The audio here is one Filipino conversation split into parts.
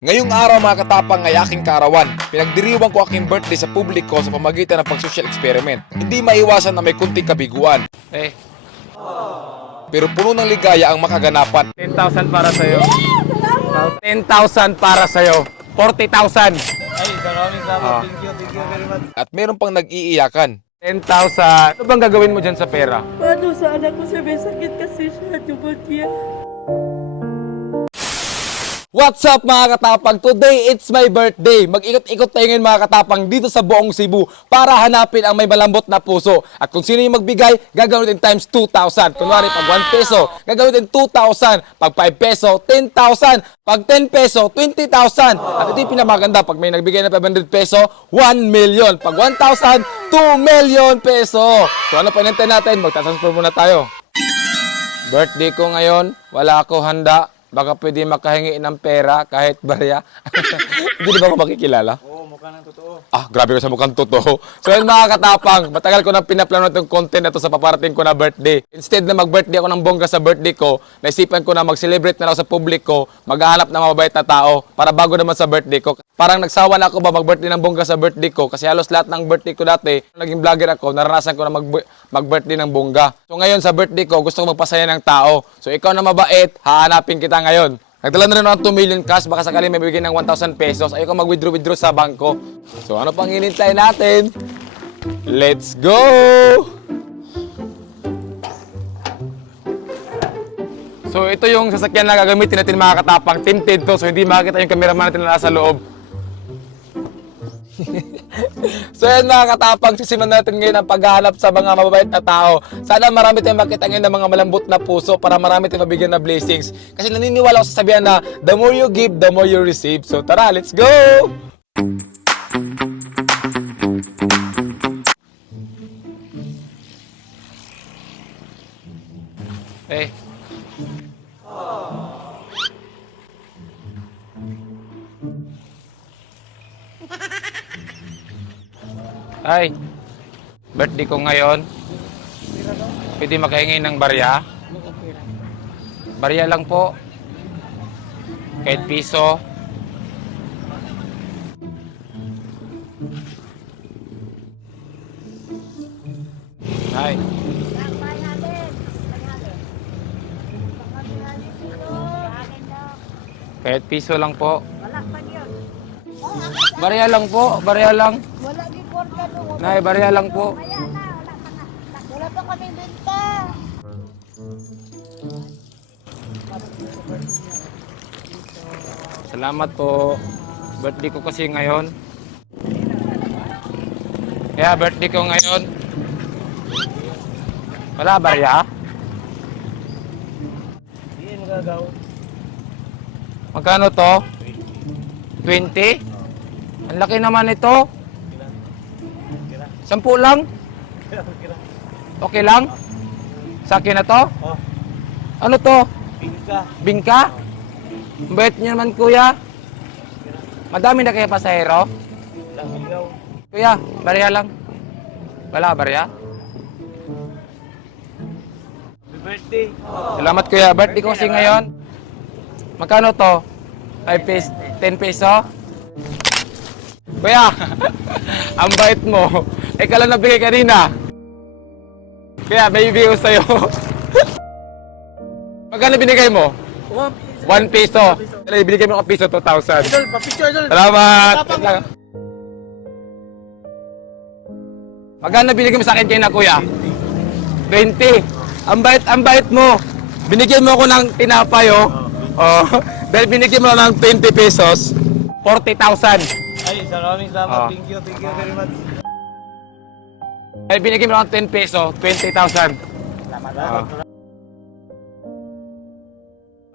Ngayong araw mga katapang ay aking kaarawan. Pinagdiriwang ko aking birthday sa publiko sa pamagitan ng pag-social experiment. Hindi maiwasan na may kunting kabiguan. Pero puno ng ligaya ang makaganapan. 10,000 para sa'yo. 10,000 para sa'yo. 40,000. Ay, maraming salamat. Thank you very much. At meron pang nag-iiyakan. 10,000. Ano bang gagawin mo dyan sa pera? Paano sa anak ko siya may sakit kasi siya pneumonia? What's up mga katapang? Today, it's my birthday. Mag-ikot-ikot tayo ngayon mga katapang dito sa buong Cebu para hanapin ang may malambot na puso. At kung sino yung magbigay, gagawin times 2,000. Kunwari, pag 1 peso, gagawin 2,000. Pag 5 peso, 10,000. Pag 10 peso, 20,000. At ito yung pinamaganda. Pag may nagbigay na 500 peso, 1 million. Pag 1,000, 2 million peso. So ano pa hinintay natin? Magtatransfer muna tayo. Birthday ko ngayon, wala ako handa. Baka pwede makahingi ng pera kahit barya. Hindi ba ako makikilala? Oo, mukha ng totoo. Ah, grabe ko sa mukhang totoo. So yun mga katapang, matagal ko nang pinaplano itong content na to sa paparating ko na birthday. Instead na mag-birthday ako ng bongga sa birthday ko, naisipan ko na mag-celebrate na ako sa publiko, maghahanap ng mababait na tao para bago naman sa birthday ko. Parang nagsawa na ako ba mag-birthday ng bongga sa birthday ko kasi halos lahat ng birthday ko dati, naging vlogger ako, naranasan ko na mag-birthday ng bongga. So ngayon sa birthday ko, gusto ko magpasaya ng tao. So ikaw na mabait, hahanapin kita ngayon. Nagdala na rin ako ng 2 million cash, baka sakali may bibigyan ng 1,000 pesos. Ayoko mag-withdraw sa bangko. So ano pang hinintay natin? Let's go! So ito yung sasakyan na gagamitin natin mga katapang. Tinted to, so hindi makikita yung cameraman natin na nasa loob. So yan mga katapang, sisimulan natin ngayon ang paghahanap sa mga mababait na tao. Sana marami tayong makita ngayon ng mga malambot na puso para marami tayong mabigyan na blessings. Kasi naniniwala ako sa sabihan na the more you give, the more you receive. So tara, let's go! Eh. Ay, birthday ko ngayon. Pwede makahingi ng barya? Barya lang po. Kahit piso. Ay. Kahit piso lang po. Barya lang po, barya lang. Wala di porta doon. Nay, barya lang po. Wala pa kaming benta. Salamat po. Birthday ko kasi ngayon. Kaya birthday ko ngayon. Wala barya? Hindi magagaw. Magkano to? 20? Ang laki naman ito. 10 lang? Okay lang? Sa akin na to? Oh, Ano to? bingka. Bingka? Ang bait niyo naman kuya. Madami na kaya pasahero? Langigaw. Kuya, barya lang. Wala barya? Happy birthday. Salamat kuya. Birthday ko kasi ngayon. Magkano to? 5 pesos? 10 peso? Kuya, ang bait mo. Ikaw lang nabigay kanina. Kuya, may ibigay ko sa'yo. Magkano binigay mo? 1 peso. Binigay mo 1 peso, 2,000. Idol, pa-picture idol. Salamat. Tapang. Wait lang. Magkano binigay mo sa akin kayo na kuya? 20. Ang bait mo. Binigyan mo ako ng tinapay, oh. Oh. Dahil binigyan mo ng 20 pesos, 40,000. Ay, maraming salamat. Oh. Thank you very much. Dahil binigyan mo ng 10 peso, 20,000. Salamat. Oh.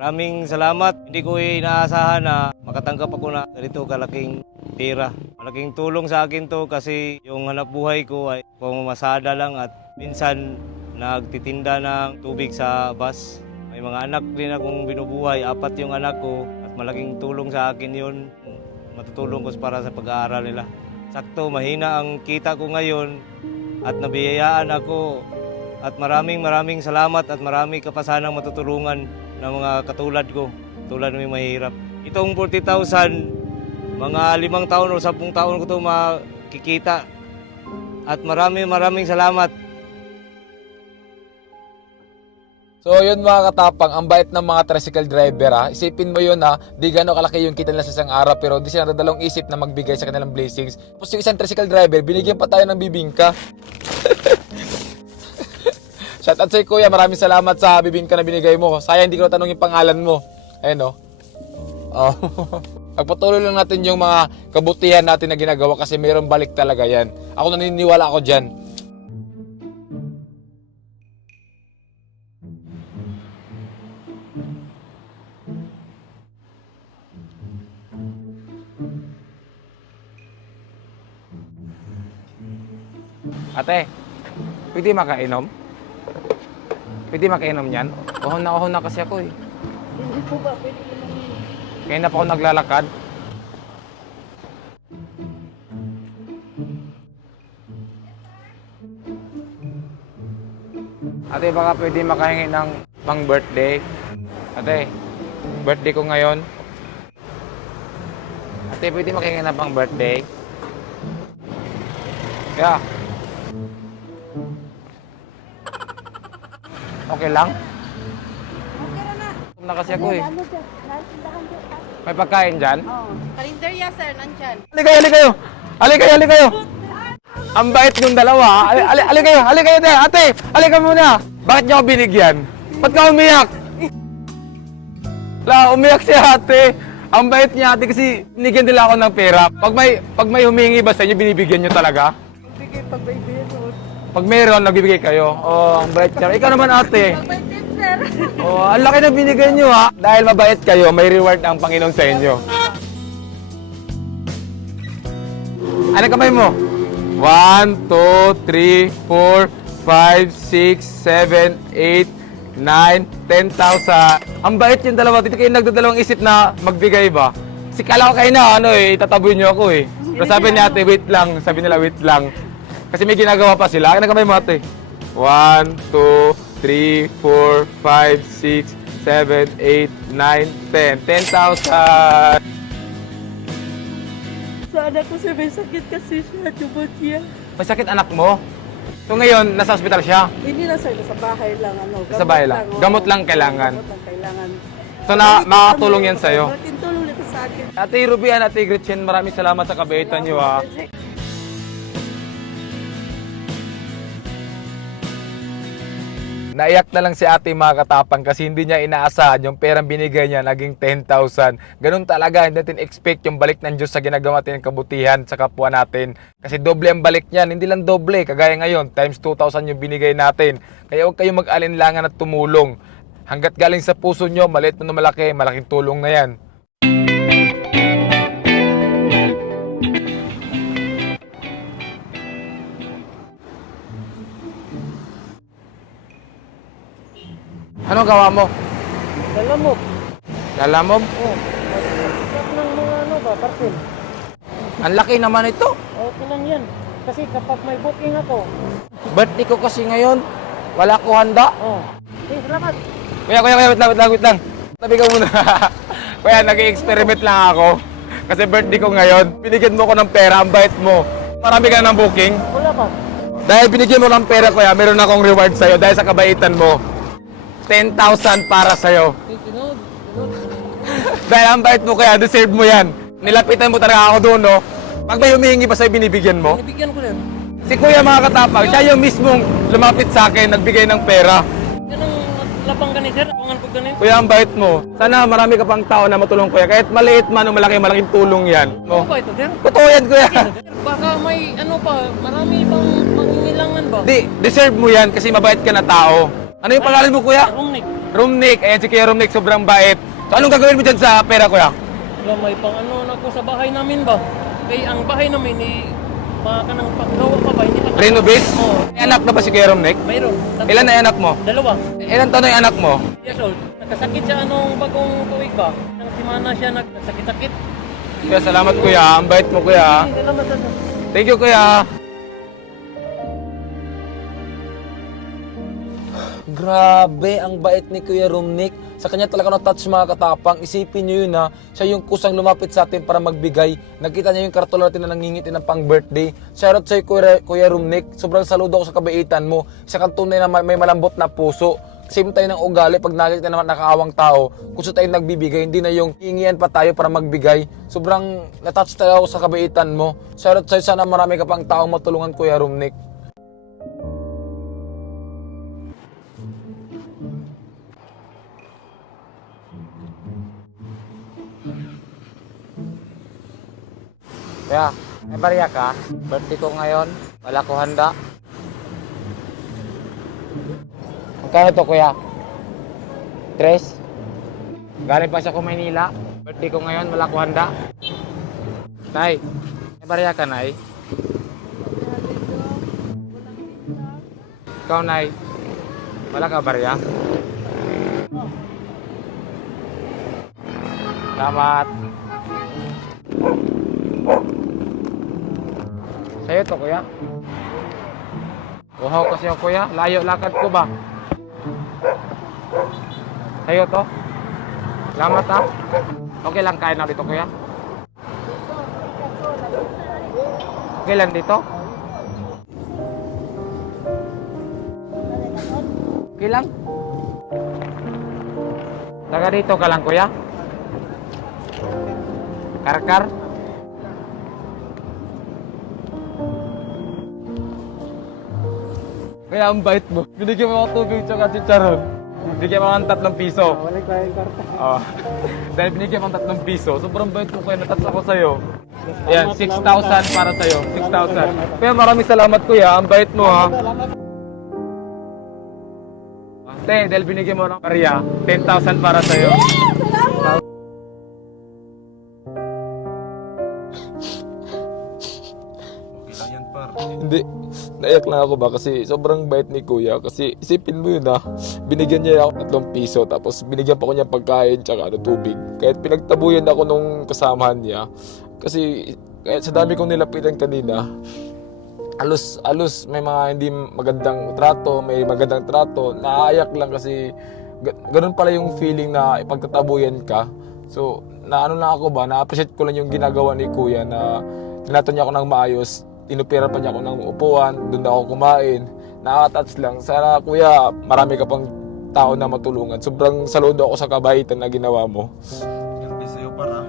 Maraming salamat. Hindi ko inaasahan na makatanggap ako na ganito kalaking tira. Malaking tulong sa akin to kasi yung hanap buhay ko ay pamamasada lang at minsan nagtitinda ng tubig sa bus. May mga anak din akong binubuhay, 4 yung anak ko at malaking tulong sa akin yun. Matutulong ko para sa pag-aaral nila. Sakto, mahina ang kita ko ngayon at nabiyayaan ako at maraming salamat at marami ka pa sanang matutulungan ng mga katulad ko, tulad ng may mahirap. Itong 40,000, mga 5 taon o 10 taon ko ito makikita. At maraming salamat. So yun mga katapang, ang bait ng mga tricycle driver ha. Isipin mo yun ha, di gano'ng kalaki yung kita nila sa isang araw pero di sila nadalawang isip na magbigay sa kanilang blessings. Tapos yung isang tricycle driver, binigyan pa tayo ng bibingka. Shout out sa'yo kuya, maraming salamat sa bibingka na binigay mo. Sayang hindi ko natanong yung pangalan mo. Ayun o. Oh. Pagpatuloy lang natin yung mga kabutihan natin na ginagawa kasi mayroong balik talaga yan. Ako naniniwala ako dyan. Ate, pwede makainom? Pwede makainom yan? Uhon na kasi ako eh. Hindi po ba pwede naman? Kaya na pa ako naglalakad. Ate, baka pwede makahingi ng pang birthday. Ate, birthday ko ngayon. Ate, pwede makahingi ng pang birthday. Kaya. Okay lang? Na kasi ako eh. Ano dyan? Nasindahan dyan. May pagkain dyan? Karinderya, sir, nandyan. Ali kayo! Ang bait ng dalawa. Ali kayo din. Ate, ali ka muna. Bakit niyo ako binigyan? Ba't ka umiyak? Umiyak si ate. Ang bait niya ate kasi binigyan nila ako ng pera. Pag may humingi ba sa inyo, binibigyan niyo talaga? Bigay pag may meron. Pag meron, nagbibigay kayo. Oh, ang bait niya. Ikaw naman ate. May tip, sir. Oh, ang laki na binigay niyo ha. Dahil mabait kayo, may reward ang Panginoon sa inyo. Ano kamay mo? 1, 2, 3, 4, 5, 6, 7, 8, 9, 10,000. Ang bait yung dalawa. Dito kayo nagdadalawang isip na magbigay ba? Kasi kala ko kayo na, itataboy niyo ako eh. Pero sabi ni ate, wait lang. Sabi nila, wait lang. Kasi may ginagawa pa sila. Ano kamay mo ate? 1, 2, 3, 4, 5, 6, 7, 8, 9, 10. 10,000. Sa anak ko siya may sakit kasi siya, pneumonia. May sakit anak mo? So ngayon, nasa ospital siya? Hindi na sir, sa bahay lang. Sa bahay lang. oo. Gamot lang kailangan. Gamot lang kailangan. So makakatulong yan sa'yo? Malaking tulong nito sa akin. Ate Ruby and Ate Gretchen, maraming salamat sa kabaitan niyo ha. Naiyak na lang si ate mga katapang kasi hindi niya inaasahan yung perang binigay niya naging 10,000. Ganun talaga, hindi natin expect yung balik ng Diyos sa ginagawa natin ng kabutihan sa kapwa natin. Kasi doble ang balik niyan, hindi lang doble, kagaya ngayon, times 2,000 yung binigay natin. Kaya huwag kayong mag-alinlangan at tumulong. Hanggat galing sa puso nyo, maliit mo na malaki, malaking tulong na yan. Ano gawa mo? Dalamok. Lalamog? Oh. Sarap ng mga parcel. Ang laki naman ito. Okay lang yan. Kasi kapag may booking ako. Birthday ko kasi ngayon. Wala ko handa. Oh. Okay, salamat. Kuya, wait lang. Tabi ka muna. Kuya, nag-i-experiment lang ako. Kasi birthday ko ngayon. Binigyan mo ko ng pera, ang bait mo. Marami ka ng booking. Wala ba? Dahil binigyan mo ng pera, kuya, meron akong reward sa'yo dahil sa kabaitan mo. 10,000 para sa'yo. Dahil ang bait mo kaya, deserve mo yan. Nilapitan mo talaga ako doon, no? Pag may humihingi pa sa'yo, binibigyan mo. Bigyan ko rin. Si Kuya mga katapang, siya yung mismong lumapit sa akin, nagbigay ng pera. Yan ang lapang ganit, sir. Tungan ko ganit. Kuya, ang bait mo. Sana marami ka pang tao na matulong, kuya. Kahit maliit man o malaking tulong yan. Ano No? ba ito, sir? Totoo yan, kuya. Sir, baka may ano pa, marami pang mangingilangan ba? Di, deserve mo yan kasi mabait ka na tao. Ano yung pangalan mo, kuya? Rumnik. Rumnik. Ayan si Kuya Rumnik, sobrang bait. So, anong gagawin mo dyan sa pera, kuya? Wala, may pang ano na ko sa bahay namin ba? Kaya ang bahay namin, baka nang paggawa pa ba? Hindi pa Renovate? Oo. May anak na ba si Kuya Rumnik? Mayroon. Ilan na yung anak mo? Dalawa. Ilan taon na yung anak mo? Years old. Nagkasakit siya anong bagong tuwig ba? Nang simana siya nagsakit-sakit. Kuya, salamat, kuya. Ang bait mo, kuya. Hindi naman sa... Thank you, kuya. Grabe, ang bait ni Kuya Rumnik. Sa kanya talaga na-touch mga katapang. Isipin nyo yun ha. Siya yung kusang lumapit sa atin para magbigay. Nakita niya yung karton natin na nangingiti ng pang birthday. Shoutout sa'yo Kuya Rumnik. Sobrang saludo ako sa kabaitan mo. Isa kang tunay na may malambot na puso. Same tayo ng ugali pag nakikita naman nakaawang tao. Gusto tayong nagbibigay. Hindi na yung hihingian pa tayo para magbigay. Sobrang na-touch tayo ako sa kabaitan mo. Shoutout sa'yo. Sana marami ka pang taong matulungan Kuya Rumnik. Kaya, may barya ka? Birthday ko ngayon. Wala ko handa. Magkano to, kuya? 3? Galing pa siya ko Maynila. Birthday ko ngayon, wala ko handa. Nay, may barya ka, Nay? Ikaw, Nay? Wala ka barya? Salamat. Sa'yo to, kuya. Uhaw kasi ako, kuya. Layo lakad ko ba? Sa'yo to. Salamat, ha. Okay lang kain na dito, kuya. Okay lang dito. Okay lang. Taga dito ka lang, kuya. Karkar. Kaya ang bait mo. Binigyan mo ako tubig tsaka chicharon. Binigyan mo ako ng 3 piso. Wala ko yung karta. Dahil binigyan mo ng 3 piso, sobrang bait mo kaya natats ako sa'yo. Yan, 6,000 para sa'yo. 6,000. Kaya maraming salamat kuya, ang bait mo ha. Te, dahil binigyan mo ng karya, 10,000 para sa'yo. Hindi, naiyak lang ako ba kasi sobrang bait ni kuya. Kasi isipin mo yun ha, binigyan niya ako ng 3 piso tapos binigyan pa ko niya pagkain tsaka tubig. Kahit pinagtabuyan ako nung kasamahan niya. Kasi kahit sa dami kong nilapitan kanina, alos may mga hindi magandang trato, may magandang trato. Naaayak lang kasi ganun pala yung feeling na ipagtatabuyan ka. So, naano lang ako ba, na-appreciate ko lang yung ginagawa ni kuya na tinato niya ako ng maayos. Inupira pa niya ako ng upuan, doon ako kumain. Nakaka-touch lang. Sana kuya, marami ka pang tao na matulungan. Sobrang saludo ako sa kabaitan na ginawa mo. Siyempre sa'yo para